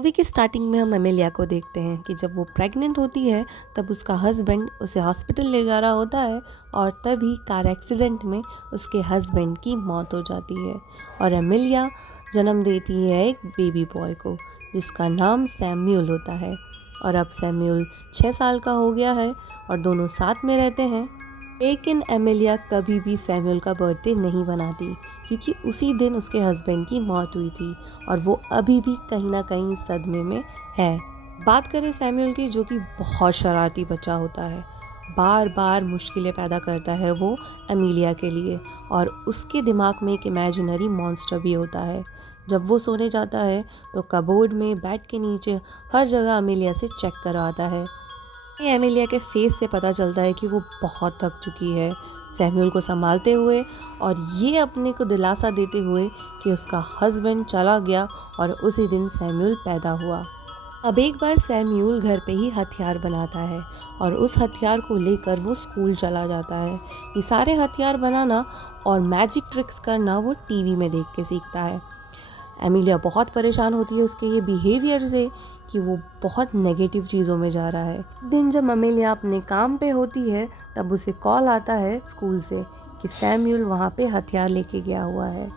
Movie की starting में हम एमिलिया को देखते हैं कि जब वो प्रेग्नेंट होती है तब उसका हस्बैंड उसे हॉस्पिटल ले जा रहा होता है और तभी कार एक्सीडेंट में उसके हस्बैंड की मौत हो जाती है और एमिलिया जन्म देती है एक बेबी बॉय को जिसका नाम सैम्यूल होता है। और अब सैम्यूल 6 साल का हो गया है और दोनों साथ में रहते हैं। लेकिन एमिलिया कभी भी सैमुअल का बर्थडे नहीं मनाती क्योंकि उसी दिन उसके हस्बैंड की मौत हुई थी और वो अभी भी कहीं ना कहीं सदमे में है। बात करें सैमुअल की, जो कि बहुत शरारती बच्चा होता है, बार बार मुश्किलें पैदा करता है वो एमिलिया के लिए और उसके दिमाग में एक इमेजिनरी मॉन्स्टर भी होता है। जब वो सोने जाता है तो कबोर्ड में बेड के नीचे हर जगह एमिलिया से चेक करवाता है। ये एमिलिया के फेस से पता चलता है कि वो बहुत थक चुकी है सैमुअल को संभालते हुए और ये अपने को दिलासा देते हुए कि उसका हस्बैंड चला गया और उसी दिन सैमुअल पैदा हुआ। अब एक बार सैमुअल घर पे ही हथियार बनाता है और उस हथियार को लेकर वो स्कूल चला जाता है। ये सारे हथियार बनाना और मैजिक ट्रिक्स करना वो टीवी में देख के सीखता है। एमिलिया बहुत परेशान होती है उसके ये बिहेवियर से कि वो बहुत नेगेटिव चीज़ों में जा रहा है। एक दिन जब एमिलिया अपने काम पे होती है तब उसे कॉल आता है स्कूल से कि सैमुअल वहाँ पे हथियार लेके गया हुआ है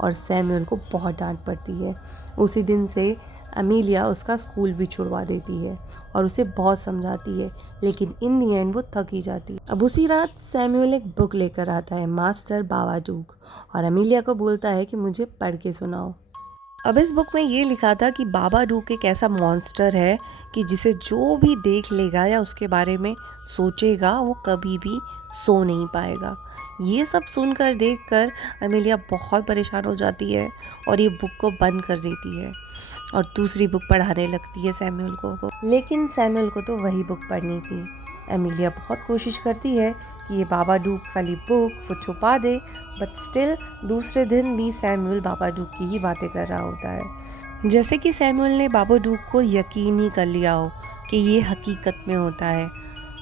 और सैमुअल को बहुत डांट पड़ती है। उसी दिन से एमिलिया उसका स्कूल भी छुड़वा देती है और उसे बहुत समझाती है, लेकिन इन दी एंड वो थक ही जाती है। अब उसी रात सैमुअल एक बुक लेकर आता है, मास्टर बाबाडूक, और एमिलिया को बोलता है कि मुझे पढ़ के सुनाओ। अब इस बुक में ये लिखा था कि बाबाडूक एक ऐसा मॉन्स्टर है कि जिसे जो भी देख लेगा या उसके बारे में सोचेगा वो कभी भी सो नहीं पाएगा। ये सब सुनकर देखकर अमेलिया बहुत परेशान हो जाती है और ये बुक को बंद कर देती है और दूसरी बुक पढ़ाने लगती है सैमुअल को। लेकिन सैमुअल को तो वही बुक पढ़नी थी। एमिलिया बहुत कोशिश करती है कि ये बाबाडूक वाली बुक वो छुपा दे, बट स्टिल दूसरे दिन भी सैमुअल बाबाडूक की ही बातें कर रहा होता है, जैसे कि सैमुअल ने बाबाडूक को यकीन ही कर लिया हो कि ये हकीकत में होता है।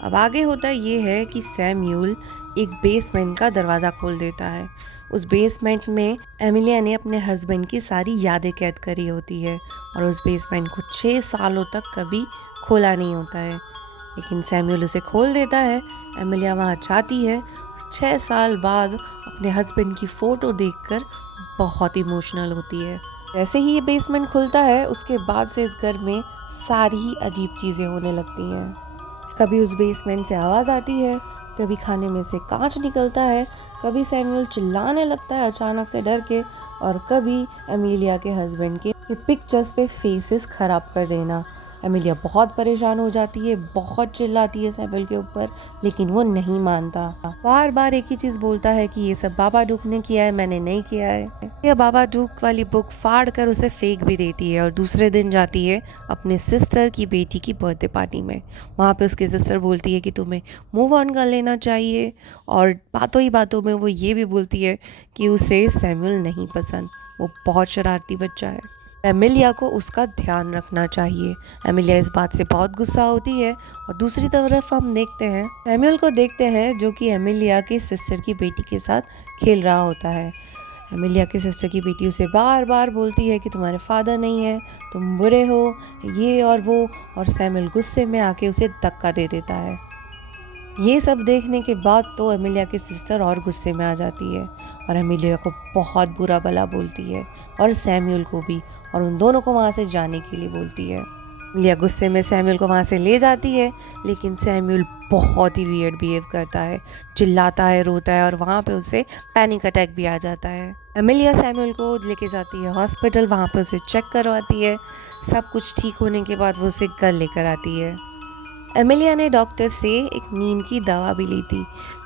अब आगे होता ये है कि सैमुअल एक बेसमेंट का दरवाज़ा खोल देता है। उस बेसमेंट में एमिलिया ने अपने हस्बैंड की सारी यादें कैद करी होती है और उस बेसमेंट को 6 सालों तक कभी खोला नहीं होता है, लेकिन सैमुअल उसे खोल देता है। एमिलिया वहाँ जाती है और 6 साल बाद अपने हस्बैंड की फ़ोटो देखकर बहुत इमोशनल होती है। जैसे ही ये बेसमेंट खुलता है उसके बाद से इस घर में सारी ही अजीब चीज़ें होने लगती हैं। कभी उस बेसमेंट से आवाज़ आती है, कभी खाने में से कांच निकलता है, कभी सैमुअल चिल्लाने लगता है अचानक से डर के, और कभी एमिलिया के हस्बैंड के पिक्चर्स पे फेसेस ख़राब कर देना। एमिलिया बहुत परेशान हो जाती है, बहुत चिल्लाती है सैमुअल के ऊपर, लेकिन वो नहीं मानता। बार बार एक ही चीज़ बोलता है कि ये सब बाबाडूक ने किया है, मैंने नहीं किया है। यह बाबाडूक वाली बुक फाड़ कर उसे फेंक भी देती है और दूसरे दिन जाती है अपने सिस्टर की बेटी की बर्थडे पार्टी में। वहाँ पे उसकी सिस्टर बोलती है कि तुम्हें मूव ऑन कर लेना चाहिए, और बातों ही बातों में वो ये भी बोलती है कि उसे सैमुअल नहीं पसंद, वो बहुत शरारती बच्चा है, एमिलिया को उसका ध्यान रखना चाहिए। एमिलिया इस बात से बहुत गुस्सा होती है और दूसरी तरफ हम देखते हैं सैमुअल को देखते हैं जो कि एमिलिया के सिस्टर की बेटी के साथ खेल रहा होता है। एमिलिया की सिस्टर की बेटी उसे बार बार बोलती है कि तुम्हारे फादर नहीं है, तुम बुरे हो, ये और वो, और सैमुअल गुस्से में आके उसे धक्का दे देता है। ये सब देखने के बाद तो एमिलिया की सिस्टर और गुस्से में आ जाती है और एमिलिया को बहुत बुरा भला बोलती है और सैमुअल को भी, और उन दोनों को वहाँ से जाने के लिए बोलती है। एमिलिया गुस्से में सैमुअल को वहाँ से ले जाती है, लेकिन सैमुअल बहुत ही वियर्ड बिहेव करता है, चिल्लाता है, रोता है और वहाँ पे उसे पैनिक अटैक भी आ जाता है। एमिलिया सैमुअल को लेके जाती है हॉस्पिटल, वहाँ पे उसे चेक करवाती है। सब कुछ ठीक होने के बाद वो उसे घर लेकर आती है। एमिलिया ने डॉक्टर से एक नींद की दवा भी ली थी।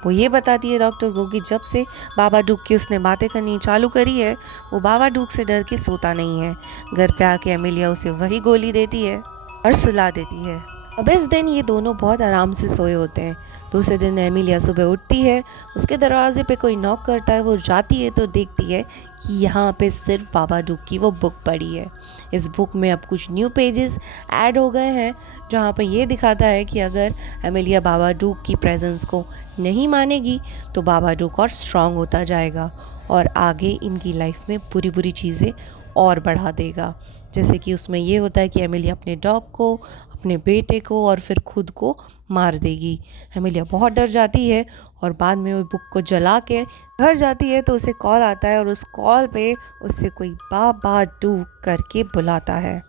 वो ये बताती है डॉक्टर को कि जब से बाबाडूक की उसने बातें करनी चालू करी है वो बाबाडूक से डर के सोता नहीं है। घर पे आके एमिलिया उसे वही गोली देती है और सुला देती है। अब इस दिन ये दोनों बहुत आराम से सोए होते हैं। दूसरे दिन एमिलिया सुबह उठती है, उसके दरवाजे पे कोई नॉक करता है, वो जाती है तो देखती है कि यहाँ पे सिर्फ बाबाडूक की वो बुक पड़ी है। इस बुक में अब कुछ न्यू पेजेस ऐड हो गए हैं जहाँ पे ये दिखाता है कि अगर एमिलिया बाबाडूक की प्रेजेंस को नहीं मानेगी तो बाबाडूक और स्ट्रांग होता जाएगा और आगे इनकी लाइफ में बुरी बुरी चीज़ें और बढ़ा देगा। जैसे कि उसमें ये होता है कि एमिलिया अपने डॉग को, अपने बेटे को और फिर खुद को मार देगी। एमिलिया बहुत डर जाती है और बाद में वो बुक को जला के घर जाती है तो उसे कॉल आता है और उस कॉल पे उससे कोई बाबा डूक करके बुलाता है।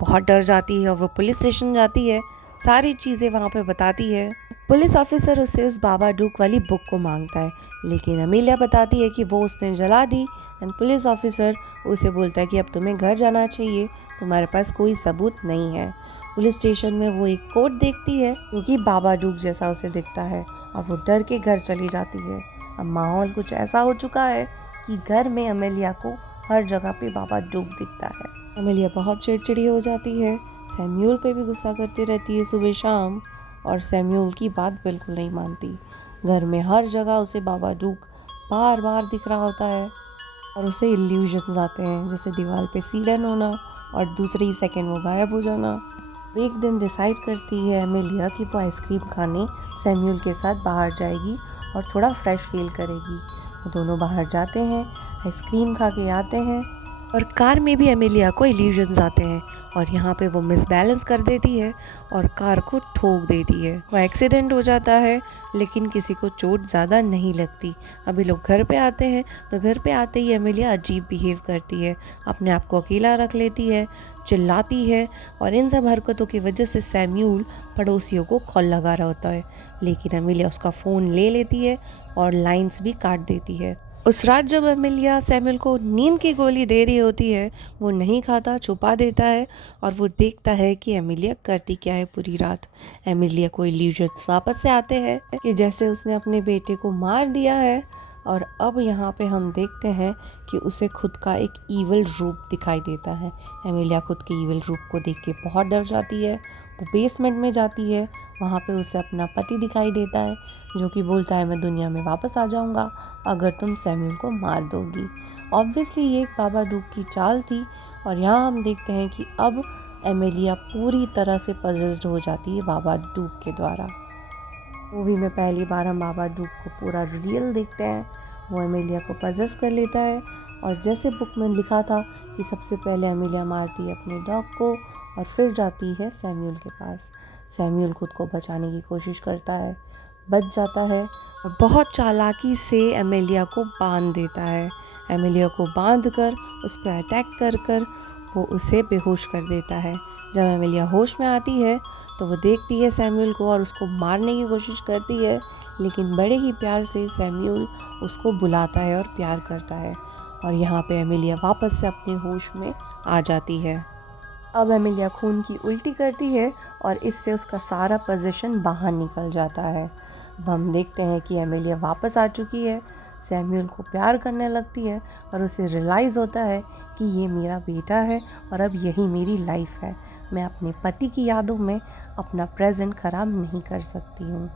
बहुत डर जाती है और वो पुलिस स्टेशन जाती है, सारी चीज़ें वहाँ पे बताती है। पुलिस ऑफिसर उससे उस बाबा डूक वाली बुक को मांगता है, लेकिन एमिलिया बताती है कि वो उसने जला दी। एंड पुलिस ऑफिसर उसे बोलता है कि अब तुम्हें घर जाना चाहिए, तुम्हारे पास कोई सबूत नहीं है। पुलिस स्टेशन में वो एक कोट देखती है क्योंकि बाबा डूक जैसा उसे दिखता है और वो डर के घर चली जाती है। अब माहौल कुछ ऐसा हो चुका है कि घर में एमिलिया को हर जगह पे बाबा डूक दिखता है। एमिलिया बहुत चिड़चिड़ी हो जाती है, सैम्यूल पे भी गुस्सा करती रहती है सुबह शाम, और सैम्यूल की बात बिल्कुल नहीं मानती। घर में हर जगह उसे बाबा डूक बार बार दिख रहा होता है और उसे इल्यूजन्स आते हैं, जैसे दीवार पे सीढ़न होना और दूसरे ही सेकंड वो गायब हो जाना। एक दिन डिसाइड करती है एमिलिया कि वो आइसक्रीम खाने सैम्यूल के साथ बाहर जाएगी और थोड़ा फ्रेश फील करेगी। वो दोनों बाहर जाते हैं, आइसक्रीम खा के आते हैं और कार में भी एमिलिया को इल्यूजन्स आते हैं और यहाँ पे वो मिसबैलेंस कर देती है और कार को ठोक देती है। वो एक्सीडेंट हो जाता है लेकिन किसी को चोट ज़्यादा नहीं लगती। अभी लोग घर पे आते हैं तो घर पे आते ही एमिलिया अजीब बिहेव करती है, अपने आप को अकेला रख लेती है, चिल्लाती है और इन सब हरकतों की वजह से सैम्यूल पड़ोसियों को कॉल लगा रहा होता है, लेकिन एमिलिया उसका फ़ोन ले लेती है और लाइंस भी काट देती है। उस रात जब एमिलिया सैम्यूल को नींद की गोली दे रही होती है, वो नहीं खाता, छुपा देता है और वो देखता है कि एमिलिया करती क्या है पूरी रात। एमिलिया को इल्यूजन्स वापस से आते हैं कि जैसे उसने अपने बेटे को मार दिया है और अब यहाँ पे हम देखते हैं कि उसे खुद का एक ईविल रूप दिखाई देता है। एमिलिया खुद के ईविल रूप को देख के बहुत डर जाती है। वो बेसमेंट में जाती है, वहाँ पे उसे अपना पति दिखाई देता है जो कि बोलता है मैं दुनिया में वापस आ जाऊँगा अगर तुम सैम्यूल को मार दोगी। ऑब्वियसली ये एक बाबा डूक की चाल थी और यहाँ हम देखते हैं कि अब एमिलिया पूरी तरह से पजेस्ड हो जाती है बाबा डूक के द्वारा। मूवी में पहली बार हम बाबा डूक को पूरा रियल देखते हैं। वो एमिलिया को पजेस कर लेता है और जैसे बुक में लिखा था कि सबसे पहले एमिलिया मारती है अपने डॉग को और फिर जाती है सैम्यूल के पास। सैम्यूल खुद को बचाने की कोशिश करता है, बच जाता है और बहुत चालाकी से एमिलिया को बांध देता है। एमिलिया को बांधकर उस पर अटैक कर वो उसे बेहोश कर देता है। जब एमिलिया होश में आती है तो वो देखती है सैम्यूल को और उसको मारने की कोशिश करती है, लेकिन बड़े ही प्यार से सैम्यूल उसको बुलाता है और प्यार करता है और यहाँ पे एमिलिया वापस से अपने होश में आ जाती है। अब एमिलिया खून की उल्टी करती है और इससे उसका सारा पोजीशन बाहर निकल जाता है। अब हम देखते हैं कि एमिलिया वापस आ चुकी है, सैम्यूल को प्यार करने लगती है और उसे रियलाइज़ होता है कि ये मेरा बेटा है और अब यही मेरी लाइफ है। मैं अपने पति की यादों में अपना प्रेजेंट ख़राब नहीं कर सकती हूँ।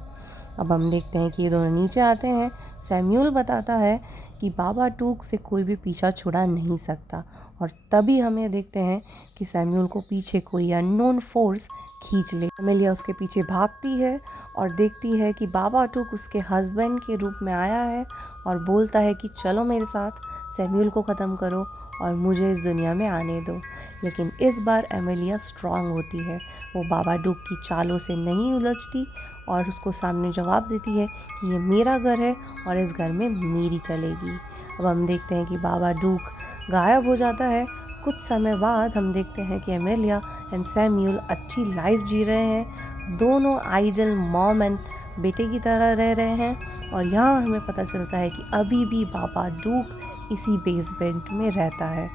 अब हम देखते हैं कि ये दोनों नीचे आते हैं। सैम्यूल बताता है कि बाबा डूक से कोई भी पीछा छुड़ा नहीं सकता और तभी हमें देखते हैं कि सैम्यूल को पीछे कोई अननोन फोर्स खींच ले। एमिलिया उसके पीछे भागती है और देखती है कि बाबा डूक उसके हस्बैंड के रूप में आया है और बोलता है कि चलो मेरे साथ, सैम्यूल को ख़त्म करो और मुझे इस दुनिया में आने दो। लेकिन इस बार एमिलिया स्ट्रांग होती है, वो बाबा डूक की चालों से नहीं उलझती और उसको सामने जवाब देती है कि ये मेरा घर है और इस घर में मेरी चलेगी। अब हम देखते हैं कि बाबा डूक गायब हो जाता है। कुछ समय बाद हम देखते हैं कि एमिलिया एंड सैम्यूल अच्छी लाइफ जी रहे हैं, दोनों आइडल मॉम एंड बेटे की तरह रह रहे हैं और यहाँ हमें पता चलता है कि अभी भी बाबा डूक इसी बेसमेंट में रहता है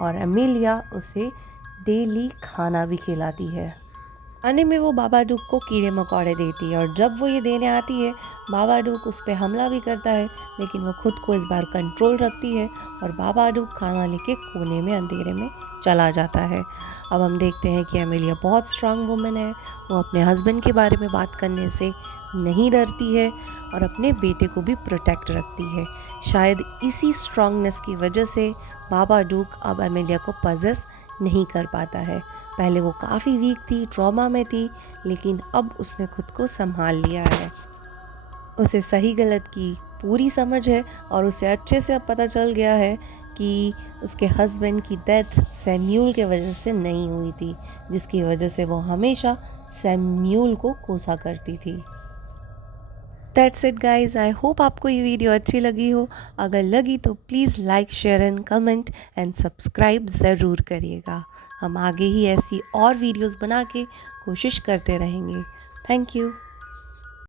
और एमिलिया उसे डेली खाना भी खिलाती है। खाने में वो बाबा डूक को कीड़े मकोड़े देती है और जब वो ये देने आती है बाबा डूक उस पर हमला भी करता है, लेकिन वो खुद को इस बार कंट्रोल रखती है और बाबा डूक खाना लेके कोने में अंधेरे में चला जाता है। अब हम देखते हैं कि एमिलिया बहुत स्ट्रांग वुमेन है, वो अपने हस्बैंड के बारे में बात करने से नहीं डरती है और अपने बेटे को भी प्रोटेक्ट रखती है। शायद इसी स्ट्रांगनेस की वजह से बाबा डूक अब एमिलिया को पजेस नहीं कर पाता है। पहले वो काफ़ी वीक थी, ट्रॉमा में थी, लेकिन अब उसने खुद को संभाल लिया है। उसे सही गलत की पूरी समझ है और उसे अच्छे से अब पता चल गया है कि उसके हस्बैंड की डेथ सैम्यूल के वजह से नहीं हुई थी, जिसकी वजह से वो हमेशा सैम्यूल को कोसा करती थी। That's it guys, I hope आपको ये वीडियो अच्छी लगी हो। अगर लगी तो please like, share and comment and subscribe ज़रूर करिएगा। हम आगे ही ऐसी और वीडियोस बना के कोशिश करते रहेंगे। Thank you.